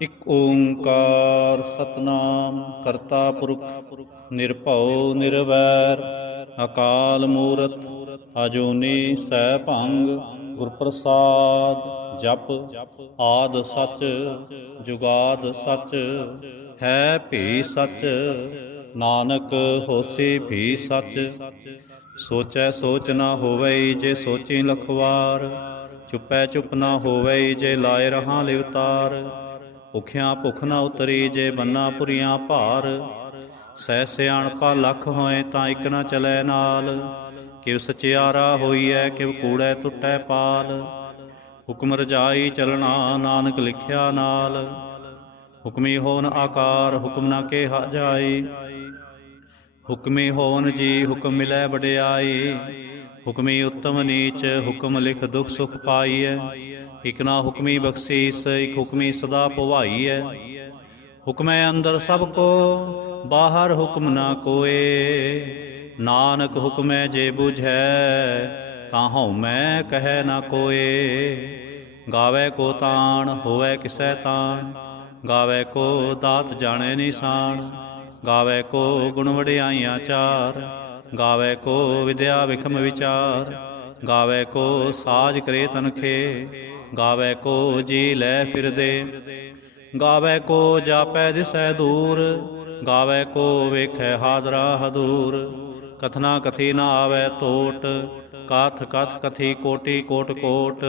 ਇਕ ਓੰਕਾਰ ਸਤਨਾਮ ਕਰਤਾ ਪੁਰਖ ਨਿਰਭਉ ਨਿਰਵੈਰ ਅਕਾਲ ਮੂਰਤ ਅਜੂਨੀ ਸੈਭੰ ਗੁਰ ਪ੍ਰਸਾਦ ਜਪ ਆਦ ਸਚ ਜੁਗਾਦ ਸਚ ਹੈ ਭੀ ਸਚ ਨਾਨਕ ਹੋਸੀ ਭੀ ਸਚ ਸੋਚੈ ਸੋਚ ਨਾ ਹੋਵਈ ਜੇ ਸੋਚੀ ਲਖਵਾਰ ਚੁੱਪੈ ਚੁੱਪ ਨਾ ਹੋਵਈ ਜੇ ਲਾਏ ਰਹਾ ਲਿਵਤਾਰ ਭੁਖਿਆਂ ਭੁਖ ਨਾ ਉਤਰੀ ਜੇ ਬੰਨਾ ਪੁਰੀਆਂ ਭਾਰ ਸਹਿ ਸਿਆਣਪਾ ਲੱਖ ਹੋਏ ਤਾਂ ਇੱਕ ਨਾ ਚਲੈ ਨਾਲ ਕਿਵ ਸਚਿਆਰਾ ਹੋਈਐ ਕਿਵ ਕੂੜੈ ਟੁੱਟੈ ਪਾਲ ਹੁਕਮ ਰਜਾਈ ਚਲਣਾ ਨਾਨਕ ਲਿਖਿਆ ਨਾਲ ਹੁਕਮੀ ਹੋਵਨ ਆਕਾਰ ਹੁਕਮ ਨਾ ਕਿਹਾ ਜਾਈ ਹੁਕਮੀ ਹੋਵਨ ਜੀ ਹੁਕਮ ਮਿਲੈ ਵਡਿਆਈ ਹੁਕਮੀ ਉੱਤਮ ਨੀਚ ਹੁਕਮ ਲਿਖ ਦੁਖ ਸੁਖ ਪਾਈਐ ਇਕ ਨਾ ਹੁਕਮੀ ਬਖਸ਼ੀਸ ਇਕ ਹੁਕਮੀ ਸਦਾ ਭਵਾਈਐ ਹੁਕਮੈ ਅੰਦਰ ਸਭ ਕੋ ਬਾਹਰ ਹੁਕਮ ਨਾ ਕੋਏ ਨਾਨਕ ਹੁਕਮੈ ਜੇ ਬੁਝੈ ਤਾਂ ਹਉਮੈ ਕਹੈ ਨਾ ਕੋਏ ਗਾਵੇ ਕੋ ਤਾਣ ਹੋਵੇ ਕਿਸੈ ਤਾਣ ਗਾਵੇ ਕੋ ਦਾਤ ਜਾਣੈ ਨਿਸ਼ਾਨ ਗਾਵੇ ਕੋ ਗੁਣ ਵਡਿਆਈਆਂ ਚਾਰ ਗਾਵੇ ਕੋ ਵਿਦਿਆ ਵਿਖਮ ਵਿਚਾਰ ਗਾਵੇ ਕੋ ਸਾਜ ਕਰੇ ਤਨਖੇ ਗਾਵੇ ਕੋ ਜੀ ਲੈ ਫਿਰਦੇ ਗਾਵੇ ਕੋ ਜਾਪੈ ਦਿਸੈ ਦੂਰ ਗਾਵੇ ਕੋ ਵੇਖੈ ਹਾਦਰਾ ਹਦੂਰ ਕਥਨਾ ਕਥੀ ਨਾ ਆਵੈ ਟੋਟ ਕਥ ਕਥ ਕਥੀ ਕੋਟੀ ਕੋਟ ਕੋਟ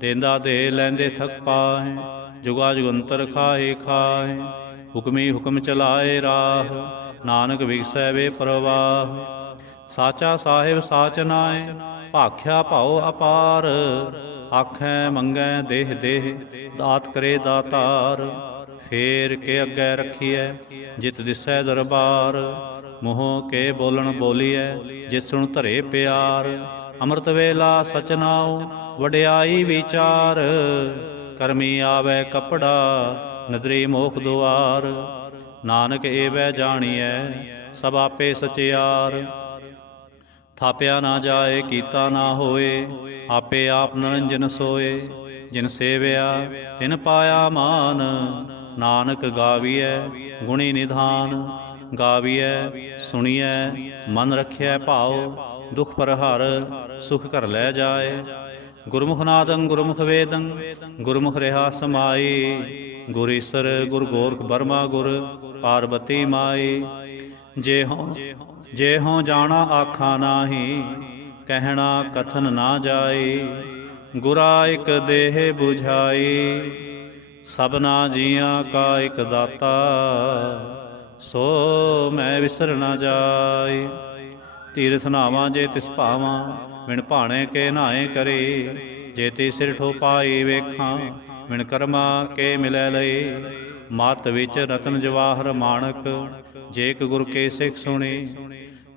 ਦੇਂਦਾ ਦੇ ਲੈਂਦੇ ਥਕ ਪਾਏ ਜੁਗਾ ਜੁਗੰਤਰ ਖਾਏ ਖਾਏ ਹੁਕਮੀ ਹੁਕਮ ਚਲਾਏ ਰਾਹ ਨਾਨਕ ਵਿਗਸੈ ਵੇ ਪ੍ਰਵਾਹ ਸਾਚਾ ਸਾਹਿਬ ਸਾਚ ਨਾਏ ਭਾਖਿਆ ਭਾਉ ਅਪਾਰ ਆਖੈ ਮੰਗੈ ਦੇਹ ਦੇਹ ਦਾਤ ਕਰੇ ਦਾਤਾਰ ਫੇਰ ਕੇ ਅੱਗੇ ਰੱਖੀਐ ਜਿਤ ਦਿਸੈ ਦਰਬਾਰ ਮੂੰਹ ਕੇ ਬੋਲਣ ਬੋਲੀਐ ਜਿਸ ਸੁਣ ਧਰੇ ਪਿਆਰ ਅੰਮ੍ਰਿਤ ਵੇਲਾ ਸਚ ਨਾਉ ਵਡਿਆਈ ਵਿਚਾਰ ਕਰਮੀ ਆਵੈ ਕਪੜਾ ਨਦਰੀ ਮੋਖ ਦੁਆਰ ਨਾਨਕ ਏਵੈ ਜਾਣੀਐ ਸਭ ਆਪੇ ਸਚਿਆਰ ਥਾਪਿਆ ਨਾ ਜਾਏ ਕੀਤਾ ਨਾ ਹੋਏ ਆਪੇ ਆਪ ਨਰੰਜਨ ਸੋਏ ਜਿਨ ਸੇਵਿਆ ਤਿਨ ਪਾਇਆ ਮਾਨ ਨਾਨਕ ਗਾਵੀਐ ਗੁਣੀ ਨਿਧਾਨ ਗਾਵੀਐ ਸੁਣੀਐ ਮਨ ਰਖਿਐ ਭਾਉ ਦੁਖ ਪਰ ਹਰ ਸੁਖ ਕਰ ਲੈ ਜਾਏ ਗੁਰਮੁਖ ਨਾਦੰ ਗੁਰਮੁਖ ਵੇਦੰ ਗੁਰਮੁਖ ਰਿਹਾ ਸਮਾਈ ਗੁਰ ਈਸਰ ਗੁਰ ਗੋਰਖ ਬਰਮਾ ਗੁਰ ਪਾਰਬਤੀ ਮਾਈ ਜੇ ਹੋਂ ਜਾਣਾ ਆਖਾ ਨਾਹੀ ਕਹਿਣਾ ਕਥਨ ਨਾ ਜਾਈ ਗੁਰਾ ਇਕ ਦੇਹ 부ਝਾਈ ਸਭਨਾ ਜੀਆਂ ਕਾ ਇਕ ਦਾਤਾ ਸੋ ਮੈਂ ਵਿਸਰ ਨਾ ਜਾਈ ਤੀਰਥ ਨਾਵਾਂ ਜੇ ਤਿਸ ਭਾਵਾਂ ਵਿਣ ਭਾਣੇ ਕੇ ਨਾਏ ਕਰੇ ਜੇ ਤੀ ਸਿਰ ਠੋ ਪਾਈ ਵੇਖਾਂ ਵਿਣ ਕਰਮਾ ਕੇ ਮਿਲੈ ਲਈ ਮਤ ਵਿੱਚ ਰਤਨ ਜਵਾਹਰ ਮਾਣਕ ਜੇ ਇਕ ਗੁਰ ਕੇ ਸਿੱਖ ਸੁਣੀ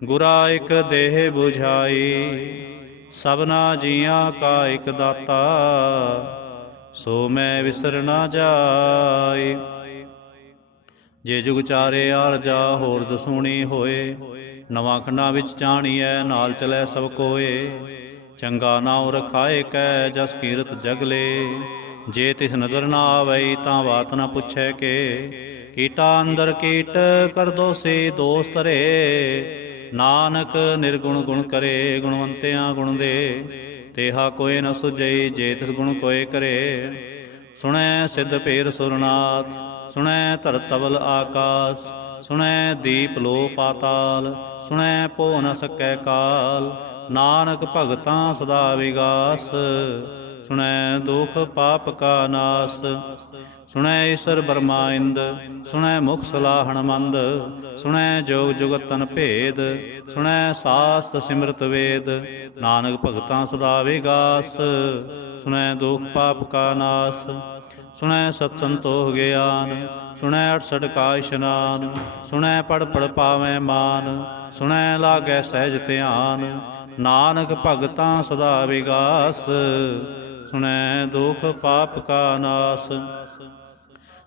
ਗੁਰਾ ਇਕ ਦੇਹ 부ਝਾਈ ਸਭਨਾ ਜੀਆਂ ਕਾ ਇਕ ਦਾਤਾ ਸੋ ਮੈਂ ਵਿਸਰ ਨਾ ਜਾਈ ਜੇ ਜੁਗ ਚਾਰੇ ਆਰਜਾ ਹੋਰ ਦਸੂਣੀ ਹੋਏ ਨਵਾਂ ਖੰਡਾਂ ਵਿੱਚ ਜਾਣੀਐ ਨਾਲ ਚਲੈ ਸਭ ਕੋਏ ਚੰਗਾ ਨਾਉ ਰਖਾਏ ਕੈ ਜਸ ਕੀਰਤ ਜਗਲੇ ਜੇ ਤਿਸ ਨਦਰ ਨਾ ਆਵਈ ਤਾਂ ਬਾਤ ਨਾ ਪੁੱਛੈ ਕੇ ਕੀਟਾ ਅੰਦਰ ਕੀਟ ਕਰ ਦੋਸੀ ਦੋਸ ਧਰੇ ਨਾਨਕ ਨਿਰਗੁਣ ਗੁਣ ਕਰੇ ਗੁਣਵੰਤਿਆਂ ਗੁਣ ਦੇ ਤੇਹਾ ਕੋਇ ਨ ਸੁਝਈ ਜੇ ਤਿਸ ਗੁਣ ਕੋਇ ਕਰੇ ਸੁਣੈ ਸਿੱਧ ਭੇਰ ਸੁਰਨਾਥ ਸੁਣੈ ਧਰਤ ਤਵਲ ਆਕਾਸ ਸੁਣੈ ਦੀਪ ਲੋ ਪਾਤਾਲ ਸੁਣੈ ਪੋ ਨ ਸਕੈ ਕਾਲ ਨਾਨਕ ਭਗਤਾਂ ਸਦਾ ਵਿਗਾਸ ਸੁਣੈ ਦੁਖ ਪਾਪ ਕਾ ਨਾਸ ਸੁਣੈ ਈਸਰ ਬਰਮਾ ਇੰਦ ਸੁਣੈ ਮੁਖ ਸਲਾਹਣ ਮੰਦ ਸੁਣੈ ਜੋਗ ਜੁਗਤ ਤਨ ਭੇਦ ਸੁਣੈ ਸਾਸਤ ਸਿਮਰਤ ਵੇਦ ਨਾਨਕ ਭਗਤਾਂ ਸਦਾ ਵਿਗਾਸ ਸੁਣੈ ਦੁਖ ਪਾਪ ਕਾ ਨਾਸ ਸੁਣੈ ਸਤ ਸੰਤੋਖ ਗਿਆਨ ਸੁਣੈ 68 ਕਾ ਇਸ਼ਨਾਨ ਸੁਣੈ ਪੜ ਪੜ ਪਾਵੈ ਮਾਨ ਸੁਣੈ ਲਾਗੈ ਸਹਿਜ ਧਿਆਨ ਨਾਨਕ ਭਗਤਾਂ ਸਦਾ ਵਿਗਾਸ ਸੁਣੈ ਦੁਖ ਪਾਪ ਕਾ ਨਾਸ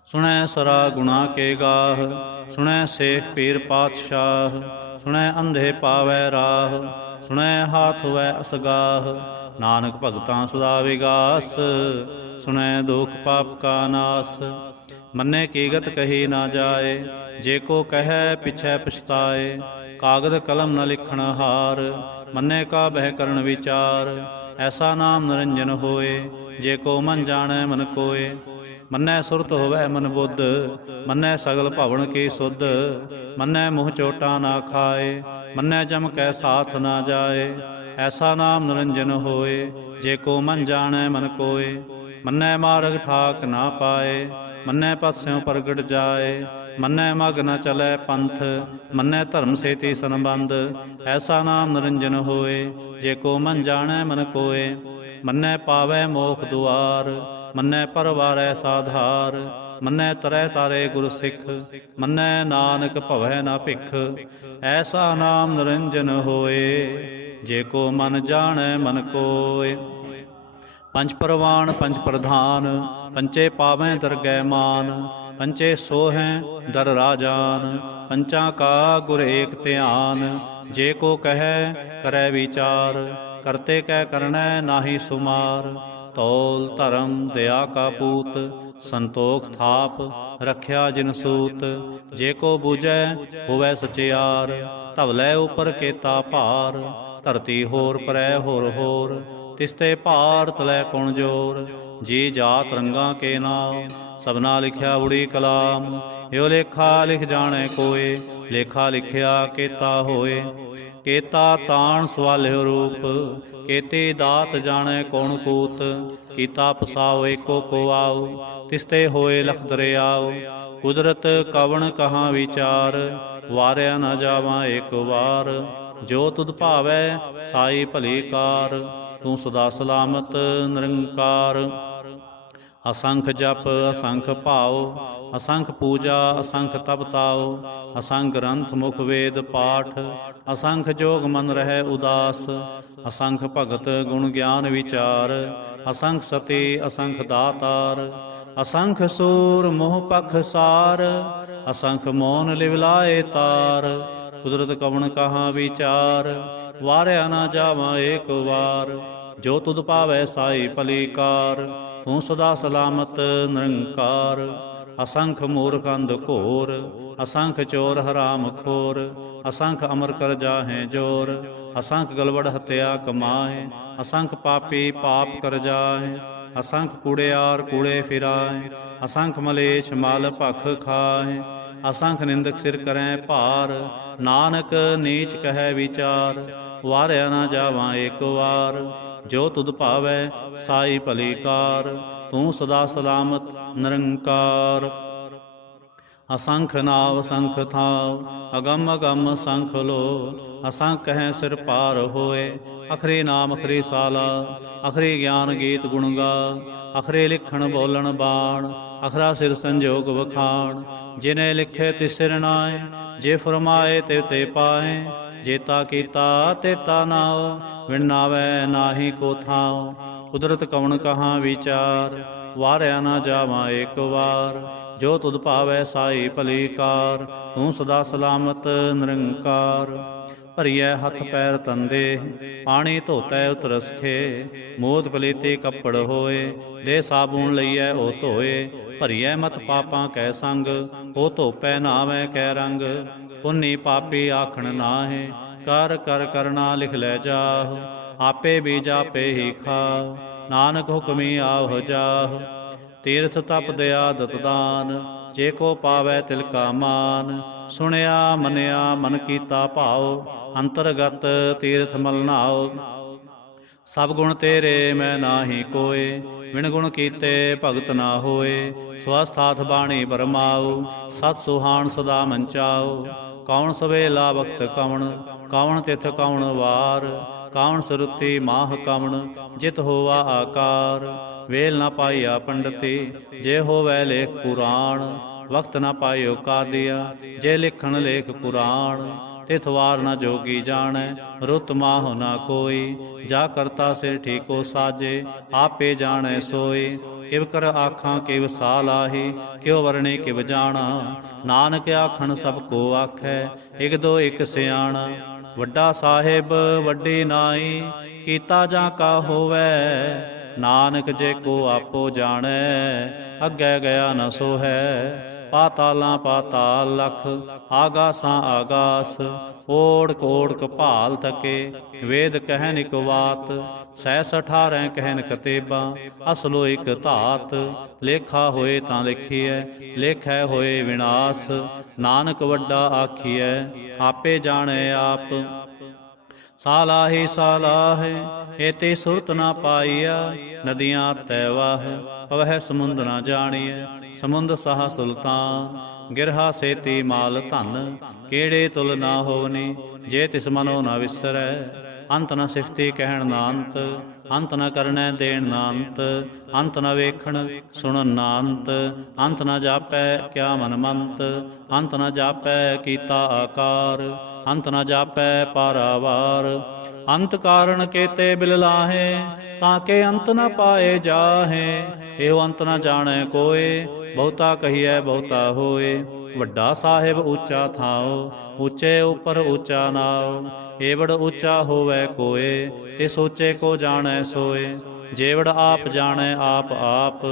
ਸੁਣੈ ਸਰਾ ਗੁਣਾ ਕੇ ਗਾਹ ਸੁਣੈ ਸੇਖ ਪੀਰ ਪਾਤਸ਼ਾਹ ਸੁਣੈ ਅੰਧੇ ਪਾਵੈ ਰਾਹ ਸੁਣੈ ਹਾਥ ਹੋਵੈ ਅਸਗਾਹ ਨਾਨਕ ਭਗਤਾਂ ਸਦਾ ਵਿਗਾਸ ਸੁਣੈ ਦੁਖ ਪਾਪ ਕਾ ਨਾਸ ਮੰਨੇ ਕੀਗਤ ਕਹੀ ਨਾ ਜਾਏ, ਜੇ ਕੋ ਕਹਿ ਪਿਛੈ ਪਛਤਾਏ। ਕਾਗਦ ਕਲਮ ਨ ਲਿਖਣ ਹਾਰ, ਮੰਨੇ ਕਾ ਬਹਿ ਕਰਨ ਵਿਚਾਰ। ਐਸਾ ਨਾਮ ਨਿਰੰਜਨ ਹੋਏ, ਜੇ ਕੋ ਮਨ ਜਾਣੈ ਮਨ ਕੋਏ। ਮੰਨੈ ਸੁਰਤ ਹੋਵੈ ਮਨ ਬੁੱਧ, ਮੰਨੈ ਸਗਲ ਭਵਨ ਕੀ ਸੁਧ। ਮੰਨੈ ਮੂੰਹ ਚੋਟਾ ਨਾ ਖਾਏ, ਮੰਨੈ ਜਮ ਕੈ ਸਾਥ ਨਾ ਜਾਏ। ਐਸਾ ਨਾਮ ਨਿਰੰਜਨ ਹੋਏ, ਜੇ ਕੋ ਮਨ ਜਾਣੈ ਮਨ ਕੋਏ। ਮੰਨੈ ਮਾਰਗ ਠਾਕ ਨਾ ਪਾਏ, ਮੰਨੈ ਪਾਸਿਓਂ ਪ੍ਰਗਟ ਜਾਏ। ਮੰਨੈ ਮਗ ਨ ਚਲੈ ਪੰਥ, ਮੰਨੈ ਧਰਮ ਸੇਤੀ ਸੰਬੰਧ। ਐਸਾ ਨਾਮ ਨਿਰੰਜਨ ਹੋਏ, ਜੇ ਕੋ ਮਨ ਜਾਣੈ ਮਨ ਕੋਏ। ਮੰਨੈ ਪਾਵੈ ਮੋਖ ਦੁਆਰ, ਮੰਨੈ ਪਰਵਾਰੈ ਸਾਧਾਰ। ਮੰਨੈ ਤਰੈ ਤਾਰੇ ਗੁਰ ਸਿੱਖ, ਮੰਨੈ ਨਾਨਕ ਭਵੈ ਨਾ ਭਿਖ। ਐਸਾ ਨਾਮ ਨਿਰੰਜਨ ਹੋਏ, ਜੇ ਕੋ ਮਨ ਜਾਣੈ ਮਨ ਕੋਏ। ਪੰਜ ਪਰਵਾਨ ਪੰਜ ਪ੍ਰਧਾਨ, ਪੰਚੇ ਪਾਵੈ ਦਰਗਹਿ ਮਾਨ। ਪੰਚੇ ਸੋਹੈ ਦਰ ਰਾਜਾਨ, ਪੰਚਾਂ ਕਾ ਗੁਰ ਏਕ ਧਿਆਨ। ਜੇ ਕੋ ਕਹਿ ਕਰੈ ਵਿਚਾਰ, ਕਰਤੇ ਕੈ ਕਰਣੈ ਨਾਹੀ ਸੁਮਾਰ। ਤੌਲ ਧਰਮ ਦਇਆ ਕਾ ਪੂਤ, ਸੰਤੋਖ ਥਾਪ ਰਖਿਆ ਜਿਨ ਸੂਤ। ਜੇ ਕੋ ਬੂਝੈ ਹੋਵੈ ਸਚਿਆਰ, ਧਵਲੇ ਉਪਰ ਕੇਤਾ ਭਾਰ। ਧਰਤੀ ਹੋਰ ਪਰੈ ਹੋਰ ਹੋਰ, ਤਿਸਤੇ ਭਾਰ ਤਲੈ ਕੌਣ ਜੋਰ। ਜੀ ਜਾਤ ਰੰਗਾਂ ਕੇ ਨਾਮ, ਸਭਨਾ ਲਿਖਿਆ ਉੜੀ ਕਲਾਮ। ਏਉ ਲੇਖਾ ਲਿਖ ਜਾਣੈ ਕੋਏ, ਲੇਖਾ ਲਿਖਿਆ ਕੇਤਾ ਹੋਏ। ਕੇਤਾ ਤਾਣ ਸਵਾਲਿਓ ਰੂਪ, ਕੇਤੀ ਦਾਤ ਜਾਣੈ ਕੌਣ ਕੂਤ। ਕੀਤਾ ਪਸਾਉ ਏਕੋ ਕੋ ਆਉ, ਤਿਸਤੇ ਹੋਏ ਲਖ ਦਰਿਆਉ। ਕੁਦਰਤ ਕਵਣ ਕਹਾਂ ਵਿਚਾਰ, ਵਾਰਿਆ ਨ ਜਾਵਾਂ ਏਕ ਵਾਰ। ਜੋ ਤੁਧ ਭਾਵੈ ਸਾਈ ਭਲੀ ਕਾਰ, ਤੂੰ ਸਦਾ ਸਲਾਮਤ ਨਿਰੰਕਾਰ। ਅਸੰਖ ਜਪ ਅਸੰਖ ਭਾਉ, ਅਸੰਖ ਪੂਜਾ ਅਸੰਖ ਤਪ ਤਾਉ। ਅਸੰਖ ਗ੍ਰੰਥ ਮੁਖ ਵੇਦ ਪਾਠ, ਅਸੰਖ ਜੋਗ ਮਨ ਰਹਿ ਉਦਾਸ। ਅਸੰਖ ਭਗਤ ਗੁਣ ਗਿਆਨ ਵਿਚਾਰ, ਅਸੰਖ ਸਤੀ ਅਸੰਖ ਦਾਤਾਰ। ਅਸੰਖ ਸੂਰ ਮੋਹ ਪਖ ਸਾਰ, ਅਸੰਖ ਮੌਨ ਲਿਵ ਲਾਏ ਤਾਰ। ਕੁਦਰਤ ਕਵਣ ਕਹਾਂ ਵਿਚਾਰ, ਵਾਰਿਆ ਨਾ ਜਾਵਾਂ ਏਕ ਵਾਰ। ਜੋ ਤੁਧ ਭਾਵੈ ਸਾਈ ਭਲੀ ਕਾਰ, ਤੂੰ ਸਦਾ ਸਲਾਮਤ ਨਿਰੰਕਾਰ। ਅਸੰਖ ਮੂਰਖ ਅੰਧ ਘੋਰ, ਅਸੰਖ ਚੋਰ ਹਰਾਮ ਖੋਰ। ਅਸੰਖ ਅਮਰ ਕਰ ਜਾਹੇ ਜੋਰ, ਅਸੰਖ ਗਲਵੜ ਹਤਿਆ ਕਮਾਏ। ਅਸੰਖ ਪਾਪੀ ਪਾਪ ਕਰ ਜਾਏ, ਅਸੰਖ ਕੂੜਿਆਰ ਕੂੜੇ ਫਿਰਾਏ। ਅਸੰਖ ਮਲੇਛ ਮਲ ਭਖ ਖਾਏ, ਅਸੰਖ ਨਿੰਦਕ ਸਿਰ ਕਰੈ ਭਾਰ। ਨਾਨਕ ਨੀਚ ਕਹਿ ਵਿਚਾਰ, ਵਾਰਿਆ ਨਾ ਜਾਵਾਂ ਏਕ ਵਾਰ। ਜੋ ਤੁਧ ਭਾਵੈ ਸਾਈ ਭਲੀ ਕਾਰ, ਤੂੰ ਸਦਾ ਸਲਾਮਤ ਨਿਰੰਕਾਰ। ਅਸੰਖ ਨਾਵ ਅਸੰਖ ਥਾਵ, ਅਗੰਮ ਅਗੰਮ ਅਸੰਖ ਲੋ। ਅਸੰਖ ਕਹਿ ਸਿਰ ਪਾਰ ਹੋਏ, ਅਖਰੀ ਨਾਮ ਅਖਰੀ ਸਾਲਾ। ਅਖਰੀ ਗਿਆਨ ਗੀਤ ਗੁਣ ਗਾ, ਅਖਰੇ ਲਿਖਣ ਬੋਲਣ ਬਾਣ। ਅਖਰਾ ਸਿਰ ਸੰਜੋਗ ਵਖਾਣ, ਜਿਨੇ ਲਿਖੇ ਤਿਸ ਸਿਰ ਨਾਏ। ਜੇ ਫਰਮਾਏ ਤੇ ਤੇ ਪਾਏ, ਜੇਤਾ ਕੀਤਾ ਤੇਤਾ ਨਾਉ। ਵਿਣ ਨਾਵੈ ਨਾਹੀ ਕੋ ਥਾਉ, ਕੁਦਰਤ ਕਵਣ ਕਹਾਂ ਵਿਚਾਰ। ਵਾਰਿਆ ਨਾ ਜਾਵਾਂ ਏਕ ਵਾਰ, ਜੋ ਤੁਧ ਭਾਵੈ ਸਾਈ ਭਲੀ ਕਾਰ। ਤੂੰ ਸਦਾ ਸਲਾਮਤ ਨਿਰੰਕਾਰ। ਭਰੀਐ ਹੱਥ ਪੈਰ ਤੰਦੇ, ਪਾਣੀ ਧੋਤੈ ਉਤਰਸ ਖੇ। ਮੋਦ ਪਲੀਤੇ ਕੱਪੜ ਹੋਏ, ਦੇ ਸਾਬੂਨ ਲਈਐ ਉਹ ਧੋਏ। ਭਰੀਐ ਮਤ ਪਾਪਾਂ ਕੈ ਸੰਗ, ਉਹ ਧੋਪੈ ਨਾਵੈ ਕੈ ਰੰਗ। ਪੁੰਨੀ ਪਾਪੀ ਆਖਣ ਨਾਹੇ, ਕਰ ਕਰ ਕਰਨਾ ਲਿਖ ਲੈ ਜਾਹੁ। ਆਪੇ ਬੀਜ ਆਪੇ ਹੀ ਖਾਹੁ, ਨਾਨਕ ਹੁਕਮੀ ਆਵ ਜਾਹੁ। ਤੀਰਥ ਤਪ ਦਇਆ ਦਤ ਦਾਨ, ਜੇ ਕੋ ਪਾਵੈ ਤਿਲ ਕਾ ਮਾਨ। ਸੁਣਿਆ ਮੰਨਿਆ ਮਨ ਕੀਤਾ ਭਾਉ, ਅੰਤਰਗਤ ਤੀਰਥ ਮਲ ਨਾਉ। ਸਭ ਗੁਣ ਤੇਰੇ ਮੈਂ ਨਾਹੀ ਕੋਏ, ਵਿਣ ਗੁਣ ਕੀਤੇ ਭਗਤ ਨਾ ਹੋਏ। ਸਵਸਥਾਥ ਬਾਣੀ ਬਰਮਾਉ, ਸਤ ਸੁਹਾਣ ਸਦਾ ਮੰਚਾਉ। ਕੌਣ ਸਵੇਲਾ ਵਖਤ ਕਵਣ, ਕਵਣ ਤਿਥ ਕਵਣ ਵਾਰ। ਕਵਣ ਸੁਰਤੀ ਮਾਹ ਕਵਣ, ਜਿਤ ਹੋਵਾ ਆਕਾਰ। ਵੇਲ ਨਾ ਪਾਈਆ ਪੰਡਤੀ, ਜੇ ਹੋਵੈ ਲੇਖ ਪੁਰਾਣ। ਵਕਤ ਨਾ ਪਾਇਓ ਕਾਦੀਆ, ਜੇ ਲਿਖਣ ਲੇਖ ਪੁਰਾਣ। ਤਿਥ ਵਾਰ ਨਾ ਜੋਗੀ ਜਾਣੈ, ਰੁੱਤ ਮਾਹੁ ਨਾ ਕੋਈ। ਜਾ ਕਰਤਾ ਸਿਰ ਠੀਕੋ ਸਾਜੇ, ਆਪੇ ਜਾਣੈ ਸੋਈ। ਕਿਵ ਕਰ ਆਖਾਂ ਕਿਵ ਸਾ ਲਾਹੀ, ਕਿਉ ਵਰਣੇ ਕਿਵ ਜਾਣਾ। ਨਾਨਕ ਆਖਣ ਸਭ ਕੋ ਆਖੈ, ਇਕ ਦੋ ਇਕ ਸਿਆਣਾ। ਵੱਡਾ ਸਾਹਿਬ ਵੱਡੀ ਨਾਈ, ਕੀਤਾ ਜਾਂ ਕਾ ਹੋਵੈ ਨਾਨਕ ਜੇ ਕੋ ਆਪੋ ਜਾਣੈ ਅੱਗੇ ਗਿਆ ਨ ਸੋਹੈ। ਪਾਤਾਲਾਂ ਪਾਤਾਲ ਲਖ ਆਗਾਸਾਂ ਆਗਾਸ ਓੜ ਕੋੜ ਕਪਾਲ ਥਕੇ ਵੇਦ ਕਹਿਨ ਇਕ ਬਾਤ। 618 ਕਹਿਨ ਕਤੇਬਾਂ ਅਸਲੋ ਇਕ ਧਾਤ। ਲੇਖਾ ਹੋਏ ਤਾਂ ਲਿਖੀਐ ਲੇਖੈ ਹੋਏ ਵਿਨਾਸ਼। ਨਾਨਕ ਵੱਡਾ ਆਖੀਐ ਆਪੇ ਜਾਣੈ ਆਪ। ਸਾਲਾਹੀ ਸਾਲਾਹੇ ਏਤੀ ਸੁਰਤ ਨਾ ਪਾਈਆ। ਨਦੀਆਂ ਤੈ ਵਾਹ ਪਵਹਿ ਸਮੁੰਦ ਨਾ ਜਾਣੀਐ। ਸਮੁੰਦ ਸਾਹ ਸੁਲਤਾਨ ਗਿਰਹਾ ਸੇਤੀ ਮਾਲ ਧਨ। ਕਿਹੜੇ ਤੁਲ ਨਾ ਹੋਵਨੀ ਜੇ ਤਿਸ ਮਨੋ ਨਾ ਵਿਸਰੈ। ਅੰਤ ਨ ਸਿਫਤੀ ਕਹਿਣ ਨਾ ਅੰਤ ਅੰਤ ਨ ਕਰਨੈ ਦੇਣ ਨਾ ਅੰਤ। ਅੰਤ ਨ ਵੇਖਣ ਸੁਣਨ ਨਾ ਅੰਤ ਅੰਤ ਨ ਜਾਪੈ ਕਿਆ ਮਨ ਮੰਤ। ਅੰਤ ਨ ਜਾਪੈ ਕੀਤਾ ਆਕਾਰ ਅੰਤ ਨ ਜਾਪੈ ਪਾਰਾਵਾਰ। ਅੰਤ ਕਾਰਨ ਕੇਤੇ ਬਿਲ ਲਾਹੇ ਤਾਂ ਕੇ ਅੰਤ ਨ ਪਾਏ ਜਾਹੇ। ਇਹੋ ਅੰਤ ਨ ਜਾਣੈ ਕੋਏ ਬਹੁਤਾ ਕਹੀਐ ਬਹੁਤਾ ਹੋਏ। ਵੱਡਾ ਸਾਹਿਬ ਉੱਚਾ ਥਾਓ ਉੱਚੇ ਉੱਪਰ ਉੱਚਾ ਨਾਉ। ਏਵੜ ਉੱਚਾ ਹੋਵੈ ਕੋਏ ਤੇ ਸੋਚੇ ਕੋ ਜਾਣੈ ਸੋਏ। ਜੇਵੜ ਆਪ ਜਾਣੈ ਆਪ ਆਪ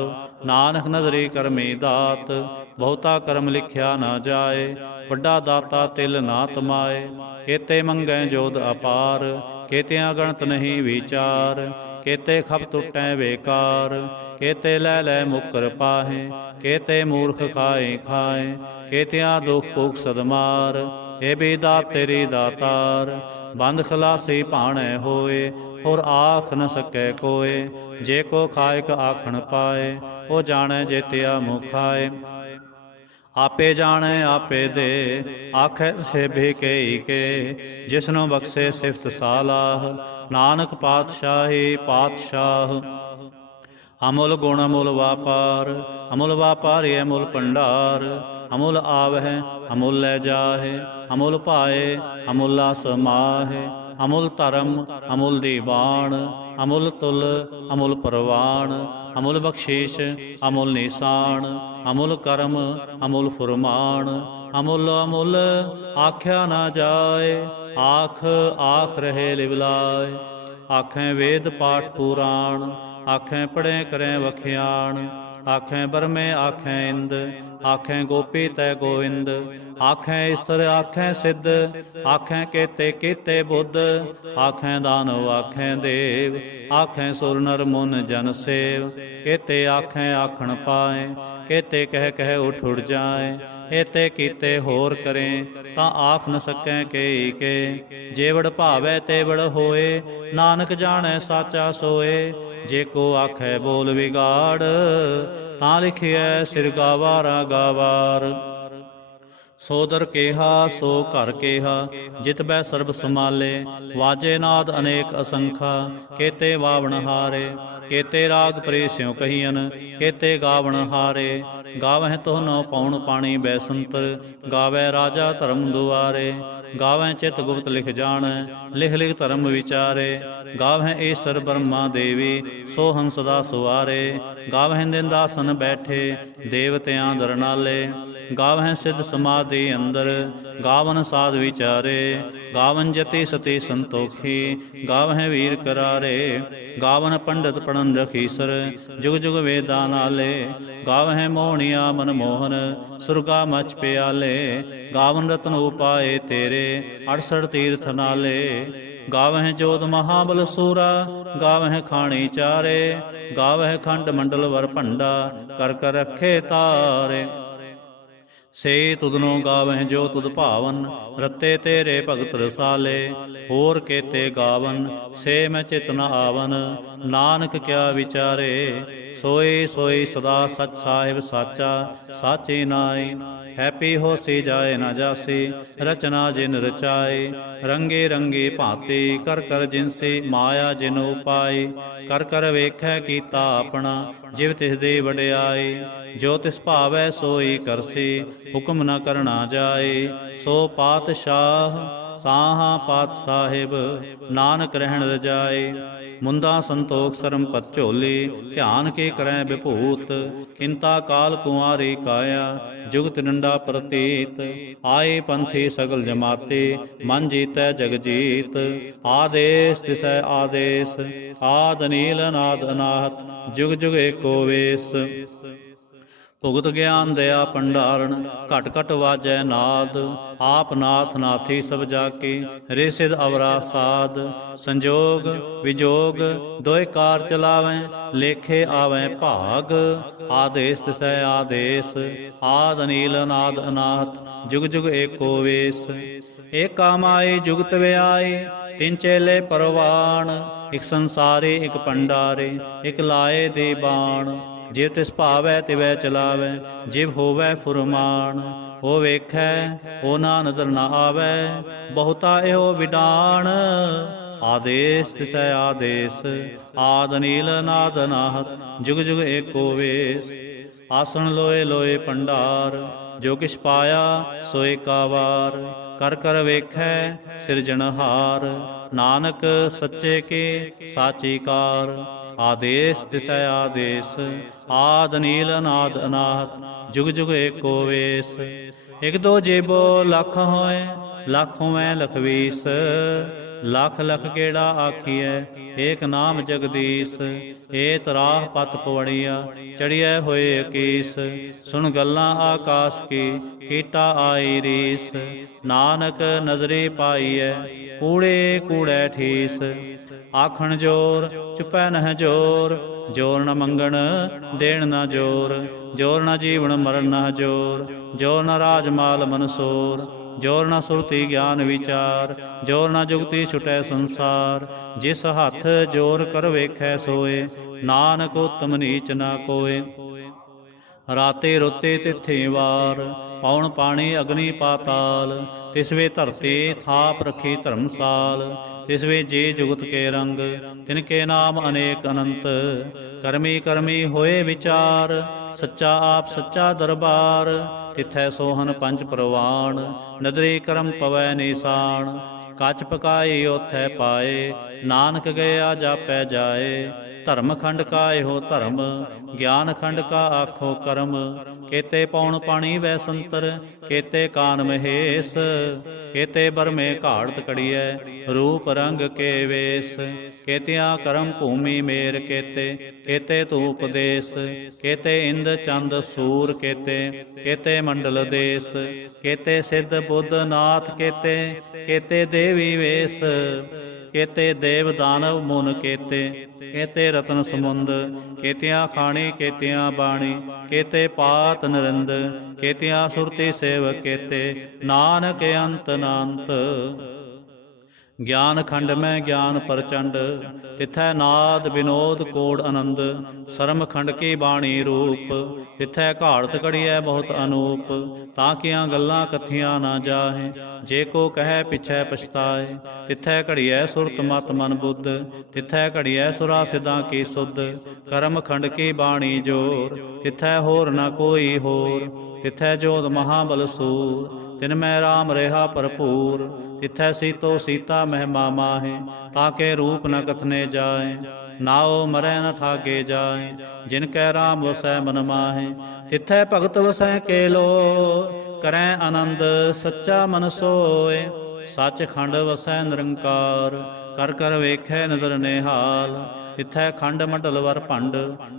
ਨਾਨਕ ਨਦਰੀ ਕਰਮੀ ਦਾਤ। ਬਹੁਤਾ ਕਰਮ ਲਿਖਿਆ ਨਾ ਜਾਏ ਵੱਡਾ ਦਾਤਾ ਤਿਲ ਨਾ ਤਮਾਏ। ਕੇਤੇ ਮੰਗੈ ਜੋਧ ਅਪਾਰ ਕੇਤਿਆਂ ਗਣਤ ਨਹੀਂ ਵਿਚਾਰ। ਕੇਤੇ ਖਪ ਟੁੱਟੈ ਬੇਕਾਰ ਕੇਤੇ ਲੈ ਲੈ ਮੁਕਰ ਪਾਹੇ। ਕੇਤੇ ਮੂਰਖ ਖਾਏ ਖਾਏ ਕੇਤਿਆਂ ਦੁਖ ਭੁਖ ਸਦਮਾਰ। ਏ ਵੀ ਦਾਤ ਤੇਰੀ ਦਾਤਾਰ ਬੰਦ ਖਲਾਸੀ ਭਾਣੈ ਹੋਏ। ਹੋਰ ਆਖ ਨ ਸਕੈ ਕੋਏ ਜੇ ਕੋ ਖਾਇਕ ਆਖਣ ਪਾਏ। ਉਹ ਜਾਣੈ ਜੇਤਿਆ ਮੁਖਾਏ ਆਪੇ ਜਾਣੈ ਆਪੇ ਦੇ। ਆਖੈ ਸੇਭੇ ਕੇਈ ਕੇ ਜਿਸਨੂੰ ਬਖਸ਼ੇ ਸਿਫਤ ਸਾਲਾਹ। ਨਾਨਕ ਪਾਤਸ਼ਾਹੀ ਪਾਤਸ਼ਾਹ ਅਮੁੱਲ ਗੁਣ ਅਮੁੱਲ ਵਾਪਾਰ ਅਮੁੱਲ ਵਾਪਾਰੀ ਅਮੁੱਲ ਭੰਡਾਰ। ਅਮੁੱਲ ਆਵਹਿ ਅਮੁੱਲ ਲੈ ਜਾਹੇ ਅਮੁੱਲ ਪਾਏ ਅਮੁੱਲਾ ਸਮਾਹੇ। ਅਮੁੱਲ ਧਰਮ ਅਮੁੱਲ ਦੀਵਾਨ ਅਮੁੱਲ ਤੁਲ ਅਮੁੱਲ ਪਰਵਾਨ। ਅਮੁੱਲ ਬਖਸ਼ੀਸ਼ ਅਮੁੱਲ ਨਿਸ਼ਾਨ ਅਮੁੱਲ ਕਰਮ ਅਮੁੱਲ ਫੁਰਮਾਨ। ਅਮੁੱਲ ਅਮੁੱਲ ਆਖਿਆ ਨਾ ਜਾਏ ਆਖ ਆਖ ਰਹੇ ਲਿਵਲਾਏ। ਆਖੈ ਵੇਦ ਪਾਠ ਪੁਰਾਣ ਆਖੈ ਪੜ੍ਹੇ ਕਰੈ ਵਖਿਆਣ। ਆਖੈ ਬਰਮੇ ਆਖੈ ਇੰਦ ਆਖੈ ਗੋਪੀ ਤੈ ਗੋਇੰਦ। ਆਖੈ ਈਸਰ ਆਖੈ ਸਿੱਧ ਆਖੈ ਕੇਤੇ ਕੀਤੇ ਬੁੱਧ। ਆਖੈ ਦਾਨਵ ਆਖੈ ਦੇਵ ਆਖੈ ਸੁਰ ਨਰ ਮੁਨ ਜਨ ਸੇਵ। ਕੇਤੇ ਆਖੈ ਆਖਣ ਪਾਏ ਕੇਤੇ ਕਹਿ ਕਹਿ ਉਠ ਉੜ ਜਾਏ। ਏਤੇ ਕੀਤੇ ਹੋਰ ਕਰੇ ਤਾਂ ਆਖ ਨ ਸਕੈ ਕੇਈ ਕੇ। ਜੇਵੜ ਭਾਵੈ ਤੇਵੜ ਹੋਏ ਨਾਨਕ ਜਾਣੈ ਸਾਚਾ ਸੋਏ। ਜੇ ਕੋ ਆਖੈ ਬੋਲ ਵਿਗਾੜ ਤਾਂ ਲਿਖਿਐ ਸਿਰ ਗਾਵਾਰਾ ਗਾਵਾਰ। ਸੋਦਰ ਕੇਹਾ ਸੋ ਘਰ ਕੇਹਾ ਜਿਤ ਬੈ ਸਰਬ ਸਮਾਲੇ। ਵਾਜੇ ਨਾਦ ਅਨੇਕ ਅਸੰਖਾ ਕੇਤੇ ਵਾਵਣ ਹਾਰੇ। ਕੇਤੇ ਰਾਗ ਪ੍ਰੇਸਿਉ ਕਹੀਅਨ ਕੇਤੇ ਗਾਵਣ ਹਾਰੇ। ਗਾਵਹਿ ਤੋਹਨੋ ਪਉਣ ਪਾਣੀ ਬੈਸੰਤਰ ਗਾਵੈ ਰਾਜਾ ਧਰਮ ਦੁਆਰੇ। ਗਾਵੈ ਚਿਤ ਗੁਪਤ ਲਿਖ ਜਾਣੈ ਲਿਖ ਲਿਖ ਧਰਮ ਵਿਚਾਰੇ। ਗਾਵਹਿ ਈਸਰ ਬ੍ਰਹਮਾ ਦੇਵੀ ਸੋ ਹੰਸ ਦਾ ਸੁਆਰੇ। ਗਾਵਹਿ ਨਿੰਦਾਸਨ ਬੈਠੇ ਦੇਵਤਿਆਂ ਦਰਨਾਲੇ। ਗਾਵਹਿ ਸਿੱਧ ਸਮਾਧੀ ਅੰਦਰ ਗਾਵਨ ਸਾਧ ਵਿਚਾਰੇ। ਗਾਵਨ ਜਤੀ ਸਤੀ ਸੰਤੋਖੀ ਗਾਵਹਿ ਵੀਰ ਕਰਾਰੇ। ਗਾਵਨ ਪੰਡਤ ਪੜਨ ਰਖੀਸਰ ਜੁਗ ਜੁਗ ਵੇਦਾਂ ਨਾਲੇ। ਗਾਵਹਿ ਮੋਹਣੀਆ ਮਨ ਮੋਹਨ ਸੁਰਗਾ ਮਚ ਪਿਆਲੇ। ਗਾਵਨ ਰਤਨ ਉਪਾਏ ਤੇਰੇ 68 ਤੀਰਥ ਨਾਲੇ। ਗਾਵਹਿ ਜੋਤ ਮਹਾਬਲ ਸੂਰਾ ਗਾਵਹਿ ਖਾਣੀ ਚਾਰੇ। ਗਾਵਹਿ ਖੰਡ ਮੰਡਲ ਵਰ ਭੰਡਾ ਕਰ ਕਰ ਰੱਖੇ ਤਾਰੇ। ਸੇ ਤੁਧਨੋਂ ਗਾਵਹਿ ਜੋ ਤੁਧ ਭਾਵਨ ਰਤੇ ਤੇਰੇ ਭਗਤ ਰਸਾਲੇ। ਹੋਰ ਕੇਤੇ ਗਾਵਨ ਸੇ ਮੈਂ ਚਿਤ ਨ ਆਵਨ ਨਾਨਕ ਕਿਆ ਵਿਚਾਰੇ। ਸੋਈ ਸੋਈ ਸਦਾ ਸਚ ਸਾਹਿਬ ਸਾਚਾ ਸਾਚੀ ਨਾਈ। ਹੈਪੀ ਹੋਸੀ ਜਾਏ ਨਾ ਜਾਸੀ ਰਚਨਾ ਜਿਨ ਰਚਾਈ। ਰੰਗੇ ਰੰਗੇ ਭਾਂਤੀ ਕਰ ਕਰ ਜਿਨਸੀ ਮਾਇਆ ਜਿਨ ਉਪਾਈ। ਕਰ ਕਰ ਵੇਖੈ ਕੀਤਾ ਆਪਣਾ ਜਿਵ ਤਿਸ ਦੀ ਵਡਿਆਈ। ਜੋ ਤਿਸ ਭਾਵੈ ਸੋਈ ਕਰਸੀ ਹੁਕਮ ਨ ਕਰਨਾ ਜਾਏ। ਸੋ ਪਾਤਸ਼ਾਹ ਸਾਹਾ ਪਾਤ ਸਾਹਿਬ, ਨਾਨਕ ਰਹਿਣ ਰਜਾਏ। ਮੁੰਦਾ ਸੰਤੋਖ ਸਰਮ ਪਤ ਝੋਲੇ, ਧਿਆਨ ਕੇ ਕਰੈ ਵਿਭੂਤ। ਕਿੰਤਾ ਕਾਲ ਕੁਆਰੀ ਕਾਇਆ, ਜੁਗਤ ਡੰਡਾ ਪ੍ਰਤੀਤ। ਆਏ ਪੰਥੀ ਸਗਲ ਜਮਾਤੇ, ਮਨ ਜੀਤੈ ਜਗ ਜੀਤ। ਆਦੇਸ ਤਿਸੈ ਆਦੇਸ, ਆਦ ਨੀਲ ਅਨਾਦ ਅਨਾਹਤ। ਜੁਗ ਜੁਗ ਏਕੋ ਵੇਸ। ਭੁਗਤ ਗਿਆਨ ਦਇਆ ਭੰਡਾਰਨ, ਘਟ ਘਟ ਵਾਜੈ ਨਾਦ। ਆਪ ਨਾਥ ਨਾਥੀ ਸਭ ਜਾ ਕੇ, ਰੇ ਸਿਧ ਅਵਰਾ ਸਾਧ। ਸੰਜੋਗ ਵਿਜੋਗ ਦੋਇ ਕਾਰ ਚਲਾਵੈ, ਲੇਖੇ ਆਵੈ ਭਾਗ। ਆਦੇਸ ਤਿਸੈ ਆਦੇਸ, ਆਦ ਅਨੀਲ ਅਨਾਦ ਅਨਾਹਤ। ਜੁਗ ਜੁਗ ਏਕੋ ਵੇਸ। ਏਕਾ ਮਾਈ ਜੁਗਤ ਵਿਆਏ, ਤਿੰਨ ਚੇਲੇ ਪਰਵਾਣ। ਇਕ ਸੰਸਾਰੇ ਇਕ ਭੰਡਾਰੇ, ਇਕ ਲਾਏ ਦੇ ਬਾਣ। ਜਿਵ ਤਿਸ ਭਾਵੈ ਤਿਵੈ ਚਲਾਵੈ, ਜਿਵ ਹੋਵੈ ਫੁਰਮਾਨ। ਉਹ ਵੇਖੈ ਉਹ ਨਾ ਨਦਰ ਨਾ ਆਵੈ, ਬਹੁਤਾ ਇਹੋ ਵਿਡਾਣ। ਆਦੇਸ ਤਿਸੈ ਆਦੇਸ, ਆਦ ਨੀਲ ਨਾਦ ਅਨਾਹਤ। ਜੁਗ ਜੁਗ ਏਕੋ ਵੇਸ। ਆਸਣ ਲੋਏ ਲੋਏ ਭੰਡਾਰ, ਜੋ ਕਿਛ ਪਾਇਆ ਸੋ ਏਕਾ ਵਾਰ। ਕਰ ਕਰ ਵੇਖੈ ਸਿਰਜਣਹਾਰ, ਨਾਨਕ ਸੱਚੇ ਕੇ ਸਾਚੀ ਕਾਰ। ਆਦੇਸ ਤਿਸੈ ਆਦੇਸ, ਆਦ ਨੀਲ ਅਨਾਦ ਅਨਾਹਤ। ਜੁਗ ਜੁਗ ਏਕੋ ਵੇਸ। ਇਕ ਦੋ ਜੇਬੋ ਲੱਖ ਹੋਏ, ਲੱਖ ਹੋਵੈ ਲਖ ਵੀਸ। ਲੱਖ ਲੱਖ ਕਿਹੜਾ ਆਖੀਐ, ਏਕ ਨਾਮ ਜਗਦੀਸ਼। ਏਤ ਰਾਹ ਪਤ ਪਵੜੀਆ, ਚੜੀਐ ਹੋਏ ਅਕੀਸ। ਸੁਣ ਗੱਲਾਂ ਆਕਾਸ ਕੀ, ਕੀਟਾ ਆਈ ਰੀਸ। ਨਾਨਕ ਨਦਰੀ ਪਾਈਐ, ਕੂੜੇ ਕੂੜੈ ਠੀਸ। ਆਖਣ ਜੋਰ ਚੁਪੈ ਨਹਿ ਜੋਰ, ਜੋਰ ਨ ਮੰਗਣ ਦੇਣ ਨ ਜੋਰ। ਜੋਰ ਨ ਜੀਵਨ ਮਰਨ ਨ ਜੋਰ, ਜੋਰ ਨ ਰਾਜ ਮਾਲ ਮਨਸੋਰ। ਜੋਰ ਨ ਸੁਰਤੀ ਗਿਆਨ ਵਿਚਾਰ, ਜੋਰ ਨ ਜੁਗਤੀ ਛੁਟੈ ਸੰਸਾਰ। ਜਿਸ ਹੱਥ ਜੋਰ ਕਰ ਵੇਖੈ ਸੋਏ, ਨਾਨਕ ਉਤਮ ਨੀਚ ਨਾ ਕੋਏ। ਰਾਤੇ ਰੋਤੇ ਤਿੱਥੇ ਵਾਰ, ਪੌਣ ਪਾਣੀ ਅਗਨੀ ਪਾਤਾਲ। ਤਿਸਵੇ ਧਰਤੀ ਥਾਪ ਰਖੀ ਧਰਮਸਾਲ। ਤਿਸਵੇ ਜੇ ਜੁਗਤ ਕੇ ਰੰਗ, ਤਿਨ ਕੇ ਨਾਮ ਅਨੇਕ ਅਨੰਤ। ਕਰਮੀ ਕਰਮੀ ਹੋਏ ਵਿਚਾਰ, ਸੱਚਾ ਆਪ ਸੱਚਾ ਦਰਬਾਰ। ਤਿਥੈ ਸੋਹਨ ਪੰਜ ਪ੍ਰਵਾਣ, ਨਦਰੀ ਕਰਮ ਪਵੈ ਨਿਸ਼ਾਨ। ਕੱਚ ਪਕਾਈ ਓਥੈ ਪਾਏ, ਨਾਨਕ ਗਿਆ ਜਾਪੈ ਜਾਏ। ਧਰਮ ਖੰਡ ਕਾ ਇਹੋ ਧਰਮ, ਗਿਆਨ ਖੰਡ ਕਾ ਆਖੋ ਕਰਮ। ਕੇਤੇ ਪੌਣ ਪਾਣੀ ਵੈ ਸੰਤਰ, ਕੇਤੇ ਕਾਨ ਮਹੇਸ਼। ਕੇਤੇ ਬਰਮੇ ਘਾੜਤ ਕੜੀਐ, ਰੂਪ ਰੰਗ ਕੇ ਵੇਸ। ਕੇਤਿਆਂ ਕਰਮ ਭੂਮੀ ਮੇਰ ਕੇਤੇ, ਕੇਤੇ ਧੂਪ ਦੇਸ। ਕੇਤੇ ਇੰਦ ਚੰਦ ਸੂਰ ਕੇਤੇ, ਕੇਤੇ ਮੰਡਲ ਦੇਸ। ਕੇਤੇ ਸਿੱਧ ਬੁੱਧ ਨਾਥ ਕੇਤੇ, ਕੇਤੇ ਦੇਵੀ ਵੇਸ। ਕੇਤੇ ਦੇਵ ਦਾਨਵ ਮੁਨ ਕੇਤੇ, ਕੇਤੇ ਰਤਨ ਸਮੁੰਦ। ਕੇਤਿਆਂ ਖਾਣੀ ਕੇਤਿਆਂ ਬਾਣੀ, ਕੇਤੇ ਪਾਤ ਨਰਿੰਦ। ਕੇਤਿਆਂ ਸੁਰਤੀ ਸੇਵਕ ਕੇਤੇ, ਨਾਨਕ ਅੰਤ ਅਨੰਤ। ਗਿਆਨ ਖੰਡ ਮੈਂ ਗਿਆਨ ਪ੍ਰਚੰਡ, ਤਿਥੈ ਨਾਦ ਵਿਨੋਦ ਕੋੜ ਆਨੰਦ। ਸਰਮ ਖੰਡ ਕੀ ਬਾਣੀ ਰੂਪ, ਤਿਥੈ ਘਾੜਤ ਕੜੀਐ ਬਹੁਤ ਅਨੂਪ। ਤਾਂ ਕੀਆਂ ਗੱਲਾਂ ਕਥੀਆਂ ਨਾ ਜਾਹੇ, ਜੇ ਕੋ ਕਹੈ ਪਿਛੈ ਪਛਤਾਏ। ਤਿਥੈ ਘੜੀਐ ਸੁਰਤ ਮਤ ਮਨ ਬੁੱਧ, ਤਿਥੈ ਘੜੀਐ ਸੁਰਾ ਸਿਧਾਂ ਕੀ ਸੁਧ। ਕਰਮ ਖੰਡ ਕੀ ਬਾਣੀ ਜੋਰ, ਤਿਥੈ ਹੋਰ ਨ ਕੋਈ ਹੋਰ। ਤਿਥੈ ਜੋਤ ਮਹਾਬਲ ਸੂਰ, ਤਿਨ ਮੈਂ ਰਾਮ ਰਿਹਾ ਭਰਪੂਰ। ਤਿਥੈ ਸੀਤੋ ਸੀਤਾ ਮਹਿਮਾ ਮਾਹੇ, ਤਾਕੇ ਰੂਪ ਨ ਕਥਨੇ ਜਾਏ। ਨਾਉ ਮਰੈ ਨ ਠਾਗੇ ਜਾਏ, ਜਿਨ ਕੈ ਰਾਮ ਵਸੈ ਮਨ ਮਾਹੇ। ਤਿਥੈ ਭਗਤ ਵਸੈ ਕੇਲੋ, ਕਰੈ ਆਨੰਦ ਸੱਚਾ ਮਨ ਸੋਏ। ਸੱਚ ਖੰਡ ਵਸੈ ਨਿਰੰਕਾਰ, ਕਰ ਕਰ ਵੇਖੈ ਨਦਰ ਨਿਹਾਲ। ਤਿਥੈ ਖੰਡ ਮੰਡਲ ਵਰ ਭੰਡ,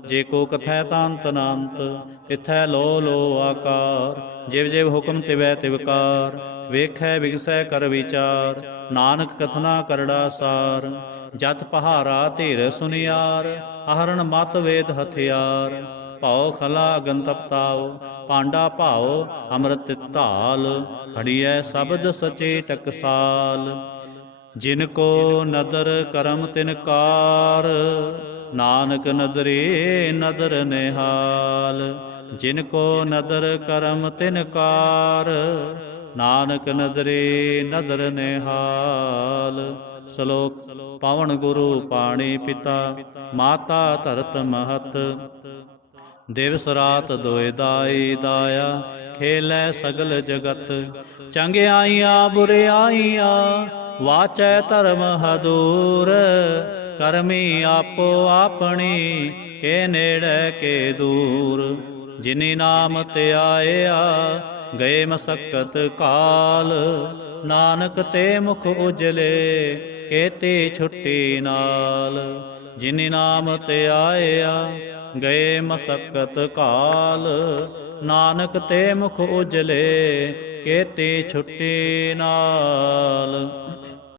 ਜੇ ਕੋ ਕਥੈ ਤਾਂ ਅੰਤ ਅਨੰਤ। ਤਿਥੈ ਲੋ ਲੋ ਆਕਾਰ, ਜਿਵ ਜਿਵ ਹੁਕਮ ਤਿਵੈ ਤਿਵਕਾਰ। ਵੇਖੈ ਵਿਗਸੈ ਕਰ ਵਿਚਾਰ, ਨਾਨਕ ਕਥਨਾ ਕਰੜਾ ਸਾਰ। ਜਤ ਪਹਾਰਾ ਧੀਰ ਸੁਨਿਆਰ, ਅਹਰਣ ਮਤ ਵੇਦ ਹਥਿਆਰ। ਭਾਉ ਖਲਾ ਅਗਨ ਤਪਤਾਉ, ਪਾਂਡਾ ਭਾਉ ਅੰਮ੍ਰਿਤ ਢਾਲ। ਹੜੀਐ ਸ਼ਬਦ ਸਚੇ ਟਕਸਾਲ, ਜਿਨ ਕੋ ਨਦਰ ਕਰਮ ਤਿਨ ਕਾਰ। ਨਾਨਕ ਨਦਰੇ ਨਦਰ ਨਿਹਾਲ, ਜਿਨ ਕੋ ਨਦਰ ਕਰਮ ਤਿਨ ਕਾਰ। ਨਾਨਕ ਨਦਰੇ ਨਦਰ ਨਿਹਾਲ। ਸ਼ਲੋਕ। ਪਵਨ ਗੁਰੂ ਪਾਣੀ ਪਿਤਾ, ਮਾਤਾ ਧਰਤ ਮਹਤ। ਦਿਵਸ ਰਾਤ ਦੋਇ ਦਾਈ ਦਾਇਆ, ਖੇਲੈ ਸਗਲ ਜਗਤ। ਚੰਗਿਆਈਆਂ ਬੁਰਿਆਈਆਂ, ਵਾਚੈ ਧਰਮ ਹਦੂਰ। ਕਰਮੀ ਆਪੋ ਆਪਣੀ, ਕੇ ਨੇੜੇ ਕੇ ਦੂਰ। ਜਿਨੀ ਨਾਮ ਧਿਆਇਆ, ਗਏ ਮਸਕਤ ਕਾਲ। ਨਾਨਕ ਤੇ ਮੁਖ ਉਜਲੇ, ਕੇਤੀ ਛੁੱਟੀ ਨਾਲ। ਜਿਨੀ ਨਾਮ ਧਿਆਇਆ, ਗਏ ਮਸਕਤ ਕਾਲ। ਨਾਨਕ ਤੇ ਮੁਖ ਉਜਲੇ, ਕੇਤੀ ਛੁੱਟੀ ਨਾਲ।